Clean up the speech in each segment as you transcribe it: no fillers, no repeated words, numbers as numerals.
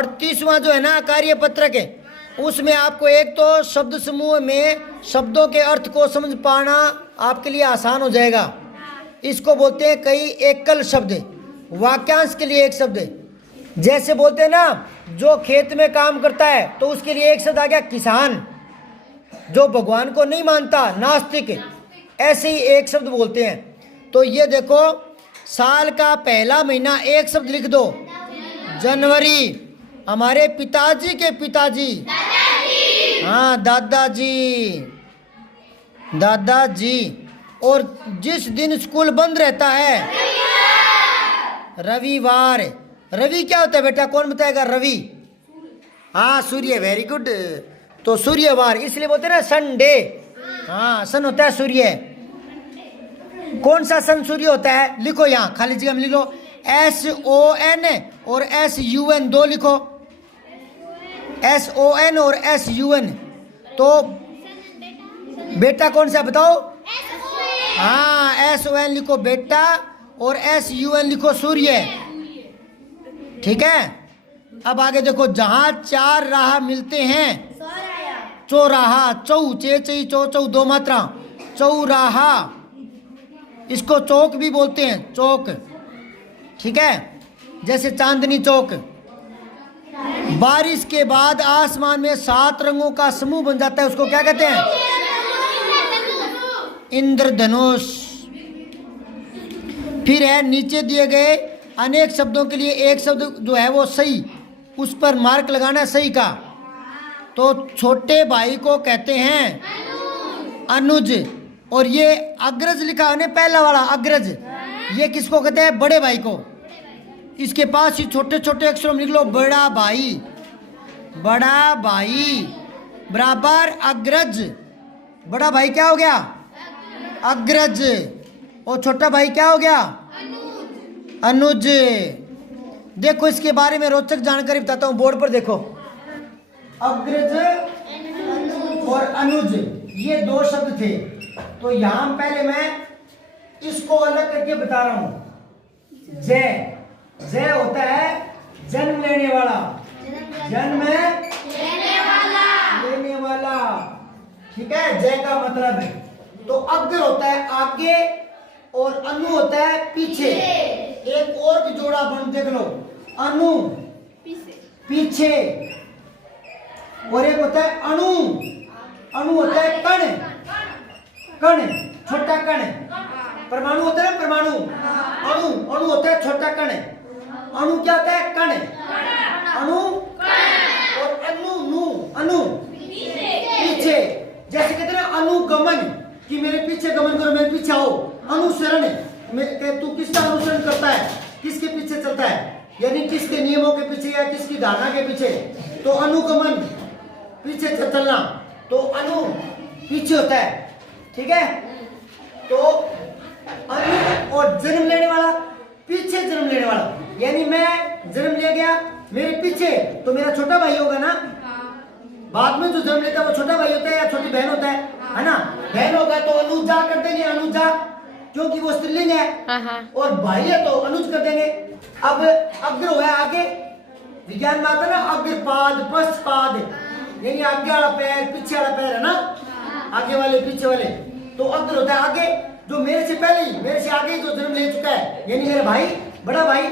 38वां जो है ना कार्य पत्रक है, उसमें आपको एक तो शब्द समूह में शब्दों के अर्थ को समझ पाना आपके लिए आसान हो जाएगा। इसको बोलते हैं कई एकल शब्द, वाक्यांश के लिए एक शब्द। जैसे बोलते हैं ना, जो खेत में काम करता है तो उसके लिए एक शब्द आ गया किसान। जो भगवान को नहीं मानता, नास्तिक, ऐसे ही एक शब्द बोलते हैं। तो ये देखो, साल का पहला महीना एक शब्द लिख दो, जनवरी। हमारे पिताजी के पिताजी, हाँ दादाजी, दादाजी। और जिस दिन स्कूल बंद रहता है, रविवार। रवि क्या होता है बेटा, कौन बताएगा? रवि, हाँ सूर्य, वेरी गुड। तो सूर्यवार इसलिए बोलते हैं ना संडे। हाँ, सन होता है सूर्य। कौन सा सन सूर्य होता है? लिखो यहाँ खाली जगह में लिखो, SON और SUN दो लिखो, SON और SUN। तो बेटा कौन सा बताओ? हाँ, SON लिखो बेटा और SUN लिखो सूर्य। ठीक है। अब आगे देखो, जहां चार राह मिलते हैं, चौराहा, चौ, चे चई चौ चौ दो मात्रा, चौराहा। इसको चौक भी बोलते हैं, चौक। ठीक है, जैसे चांदनी चौक। बारिश के बाद आसमान में 7 रंगों का समूह बन जाता है, उसको क्या कहते हैं? इंद्रधनुष। फिर है नीचे दिए गए अनेक शब्दों के लिए एक शब्द जो है वो सही, उस पर मार्क लगाना सही का। तो छोटे भाई को कहते हैं अनुज। और ये अग्रज लिखा है पहला वाला अग्रज, ये किसको कहते हैं? बड़े भाई को। इसके पास ही छोटे छोटे अक्षरों में लिख लो, बड़ा भाई, बड़ा भाई बराबर अग्रज। बड़ा भाई क्या हो गया? अग्रज। और छोटा भाई क्या हो गया? अनुज। देखो इसके बारे में रोचक जानकारी बताता हूं, बोर्ड पर देखो। अग्रज और अनुज ये दो शब्द थे। तो यहां पहले मैं इसको अलग करके बता रहा हूं। जय, जय होता है जन्म लेने वाला, जन्म लेने वाला। ठीक है, जय का मतलब है। तो अग्र होता है आगे और अनु होता है पीछे। एक और भी जोड़ा बन देख लो, अनु पीछे, और एक होता है अणु। अणु होता है कण, कण छोटा कण। परमाणु होता है परमाणु, अणु, अणु होता है छोटा कण। अणु क्या होता है? कण। अणु और अनु, नु, अनु पीछे। जैसे कहते हैं अनुगमन, कि मेरे पीछे गमन करो, मेरे पीछे आओ। अनुसरण, तू किसका अनुसरण करता है, किसके पीछे चलता है, यानी किसके नियमों के पीछे या किसकी धारणा के पीछे। तो अनुगमन पीछे चलना, तो अनु पीछे होता है। ठीक है। तो अनु और जन्म लेने वाला, पीछे जन्म लेने वाला, यानी मैं जन्म ले गया मेरे पीछे, तो मेरा छोटा भाई होगा ना। बाद में जो जन्म लेता है वो छोटा भाई होता है या छोटी बहन होता है ना। बहन होगा तो अनुजा कर देंगे, अनुजा, क्योंकि वो स्त्रीलिंग है। और भाई है तो अनुज कर देंगे। अब अग्र हुआ आगे, विज्ञान में आता है ना अग्रपाद पश्चपाद, यानी आगे वाला पैर पीछे वाला पैर है ना, आगे वाले पीछे वाले। तो अग्र होता है आगे, जो मेरे से पहले ही, मेरे से आगे जो जन्म ले चुका है, यानी मेरा भाई, बड़ा भाई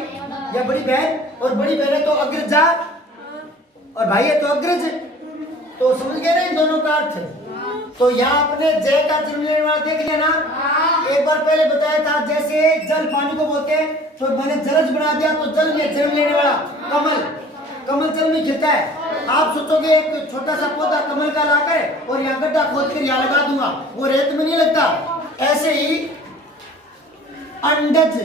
या बड़ी बहन। और बड़ी बहन है तो अग्रजा, और भाई है तो अग्रज। तो समझ गए ना इन दोनों का अर्थ। तो यहाँ आपने जय का जन्म लेने वाला देख लिया ना। एक बार पहले बताया था, जैसे जल पानी को बोलते हैं, तो मैंने जलज बना दिया, तो जल में जन्म लेने वाला कमल, कमल जल में खिलता है। आप सोचोगे एक छोटा सा पौधा कमल का लाकर और यहाँ गड्ढा खोद कर यहाँ लगा दूंगा, वो रेत में नहीं लगता। ऐसे ही अंडज,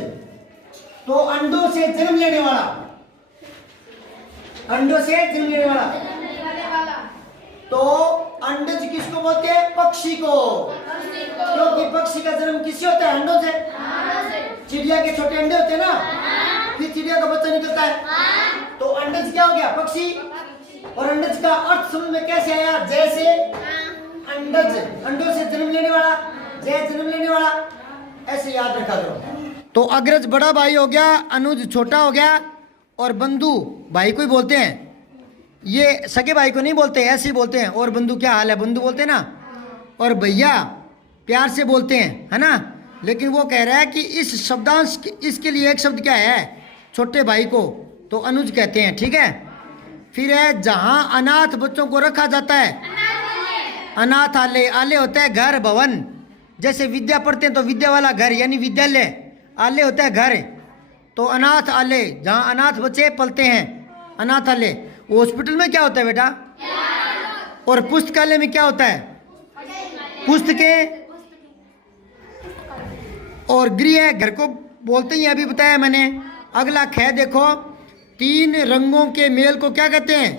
तो अंडों से जन्म लेने वाला, अंडों से जन्म लेने वाला। तो अंडज किसको बोलते हैं? पक्षी को, क्योंकि पक्षी का जन्म किससे होता है? अंडों से। चिड़िया के छोटे अंडे होते हैं ना, फिर चिड़िया का बच्चा निकलता है। तो अंडज क्या हो गया? पक्षी। और अंडज का अर्थ समझ में कैसे आया? जैसे अंडज, अंडों से जन्म लेने वाला, जय जन्म लेने वाला, ऐसे याद रखा करो। तो अग्रज बड़ा भाई हो गया, अनुज छोटा हो गया, और बंधु भाई को ही बोलते हैं। ये सगे भाई को नहीं बोलते, ऐसे ही बोलते हैं। और बंधु क्या हाल है, बंधु बोलते हैं ना। और भैया प्यार से बोलते हैं, है ना। लेकिन वो कह रहा है कि इस शब्दांश इसके लिए एक शब्द क्या है, छोटे भाई को तो अनुज कहते हैं, ठीक है। फिर है जहां अनाथ बच्चों को रखा जाता है, अनाथालय। आलय होता है घर भवन, जैसे विद्या पढ़ते हैं तो विद्या वाला घर यानी विद्यालय, आलय होता है घर। तो अनाथ आलय जहाँ अनाथ बच्चे पलते हैं, अनाथालय। हॉस्पिटल में क्या होता है बेटा, और पुस्तकालय में क्या होता है, पुस्तकें। और गृह घर को बोलते हैं, अभी बताया मैंने। अगला ख देखो, 3 रंगों के मेल को क्या कहते हैं,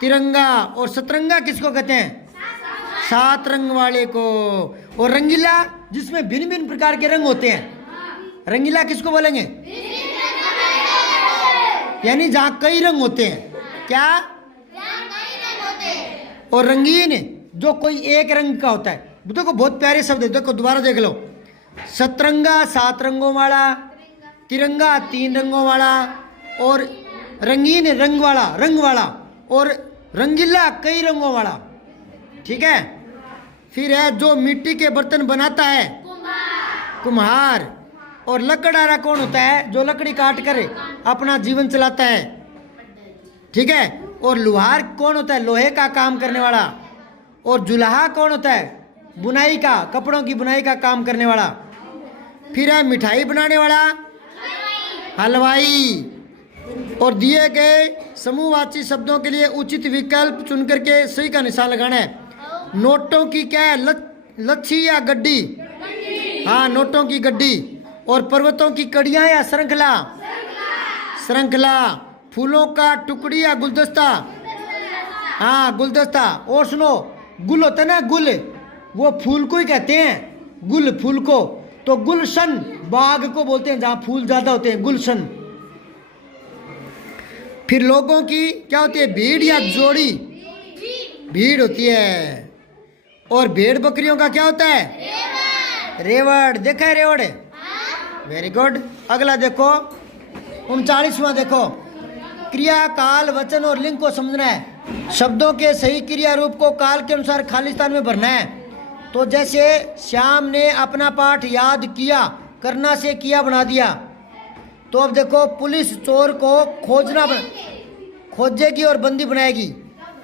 तिरंगा। और सतरंगा किसको कहते हैं, 7 रंग वाले को। और रंगीला जिसमें भिन्न भिन्न प्रकार के रंग होते हैं, रंगीला किसको बोलेंगे, यानी जहाँ कई रंग होते हैं, क्या, और रंगीन जो कोई एक रंग का होता है। देखो बहुत प्यारे शब्द है, देखो दोबारा देख लो। सतरंगा 7 रंगों वाला, तिरंगा 3 रंगों वाला, और रंगीन रंग वाला, और रंगीला कई रंगों वाला, ठीक है। फिर है जो मिट्टी के बर्तन बनाता है, कुम्हार। और लकड़हारा कौन होता है, जो लकड़ी काट कर अपना जीवन चलाता है, ठीक है। और लुहार कौन होता है, लोहे का काम करने वाला। और जुलाहा कौन होता है, बुनाई का, कपड़ों की बुनाई का काम करने वाला। फिर है मिठाई बनाने वाला, हलवाई। और दिए गए समूहवाची शब्दों के लिए उचित विकल्प चुन करके सही का निशान लगाना है। नोटों की क्या है, लच्छी या गड्डी, हाँ नोटों की गड्डी। और पर्वतों की कड़ियां या श्रृंखला, श्रृंखला। फूलों का टुकड़ी या गुलदस्ता, हाँ गुलदस्ता। और सुनो, गुल होता है ना, गुल, वो फूल को ही कहते हैं, गुल फूल को। तो गुलशन बाग को बोलते हैं जहाँ फूल ज्यादा होते हैं, गुलशन। फिर लोगों की क्या होती है, भीड़ या जोड़ी, भीड़ होती है। और भेड़ बकरियों का क्या होता है, रेवड़। देखा है रेवड़, वेरी गुड। अगला देखो 39वां देखो, क्रिया काल वचन और लिंग को समझना है। शब्दों के सही क्रिया रूप को काल के अनुसार खाली स्थान में भरना है। तो जैसे श्याम ने अपना पाठ याद किया, करना से किया बना दिया। तो अब देखो पुलिस चोर को खोजेगी और बंदी बनाएगी,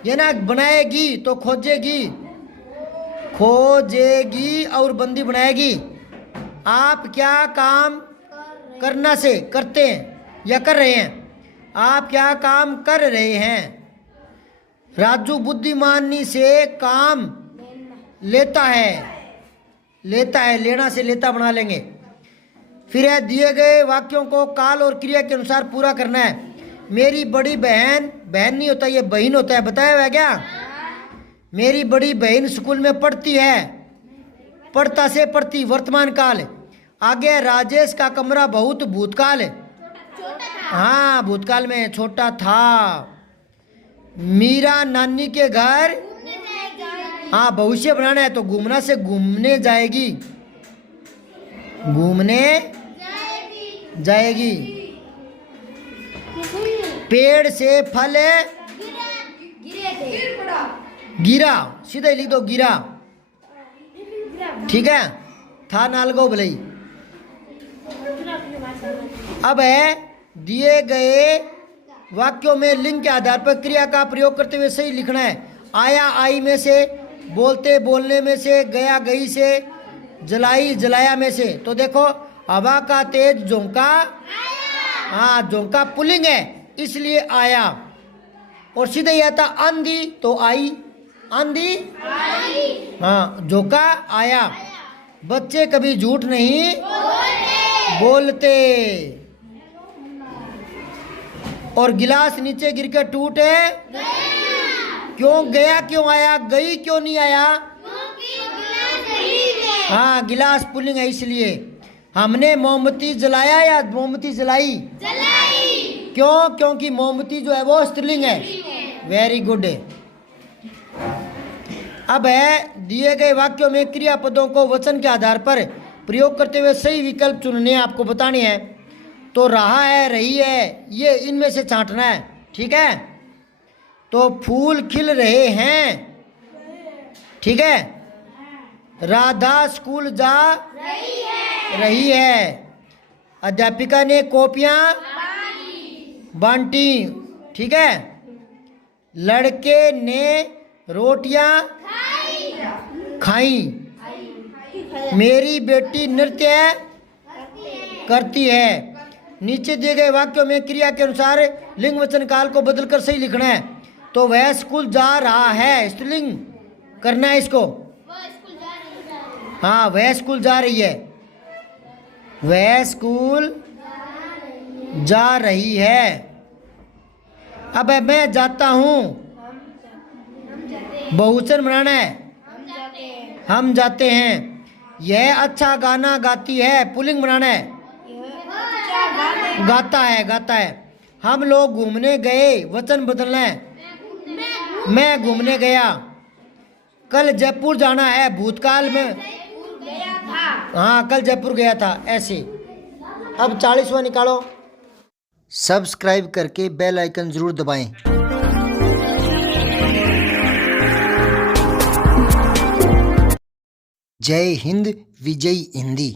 ये ना बनाएगी तो खोजेगी, खोजेगी और बंदी बनाएगी। आप क्या काम करना से करते हैं या कर रहे हैं, आप क्या काम कर रहे हैं। राजू बुद्धिमानी से काम लेता है, लेना से लेता बना लेंगे। फिर है दिए गए वाक्यों को काल और क्रिया के अनुसार पूरा करना है। मेरी बड़ी बहन, बहन नहीं होता ये बहन होता है, बताया हुआ है क्या। मेरी बड़ी बहन स्कूल में पढ़ती है, पढ़ता से पढ़ती वर्तमान काल। आगे राजेश का कमरा बहुत भूतकाल, हाँ भूतकाल में छोटा था। मीरा नानी के घर, हाँ भविष्य बनाना है तो घूमना से घूमने जाएगी, घूमने जाएगी। पेड़ से फल गिरा, सीधे लिख दो गिरा, ठीक है। था नालगो भले। अब है दिए गए वाक्यों में लिंग के आधार पर क्रिया का प्रयोग करते हुए सही लिखना है। आया आई में से, बोलते बोलने में से, गया गई से, जलाई जलाया में से। तो देखो हवा का तेज झोंका, हाँ झोंका पुल्लिंग है इसलिए आया। और सीधे ही आता आंधी तो आई, आंधी, हाँ झोंका आया। बच्चे कभी झूठ नहीं बोलते। और गिलास नीचे गिर कर टूटे, क्यों गया, क्यों आया, गई क्यों नहीं आया, हाँ गिलास पुल्लिंग है इसलिए। हमने मोमबत्ती जलाया या मोमबत्ती जलाई, क्यों, क्योंकि मोमबत्ती जो है वो स्त्रीलिंग है, वेरी गुड। अब है दिए गए वाक्यों में क्रियापदों को वचन के आधार पर प्रयोग करते हुए सही विकल्प चुनने आपको बताने हैं। तो रहा है, रही है, ये इनमें से छांटना है, ठीक है। तो फूल खिल रहे हैं। ठीक है। राधा स्कूल जा रही है। अध्यापिका ने कॉपियां बांटी। ठीक है। लड़के ने रोटियां खाई। मेरी बेटी नृत्य करती है। नीचे दिए गए वाक्यों में क्रिया के अनुसार लिंग वचन काल को बदलकर सही लिखना है। तो वह स्कूल जा रहा है, स्त्रीलिंग करना है इसको। हाँ, वह स्कूल जा रही है। वह स्कूल जा रही है। अब मैं जाता हूँ, बहुवचन बनाना है। हम जाते हैं। यह अच्छा गाना गाती है, पुल्लिंग बनाना है। गाता है, गाता है। हम लोग घूमने गए, वचन बदलना है। मैं घूमने गया। कल जयपुर जाना है, भूतकाल में। हाँ, कल जयपुर गया था, ऐसे। अब 40वां निकालो। सब्सक्राइब करके बेल आइकन जरूर दबाएं। जय हिंद, विजय हिंदी।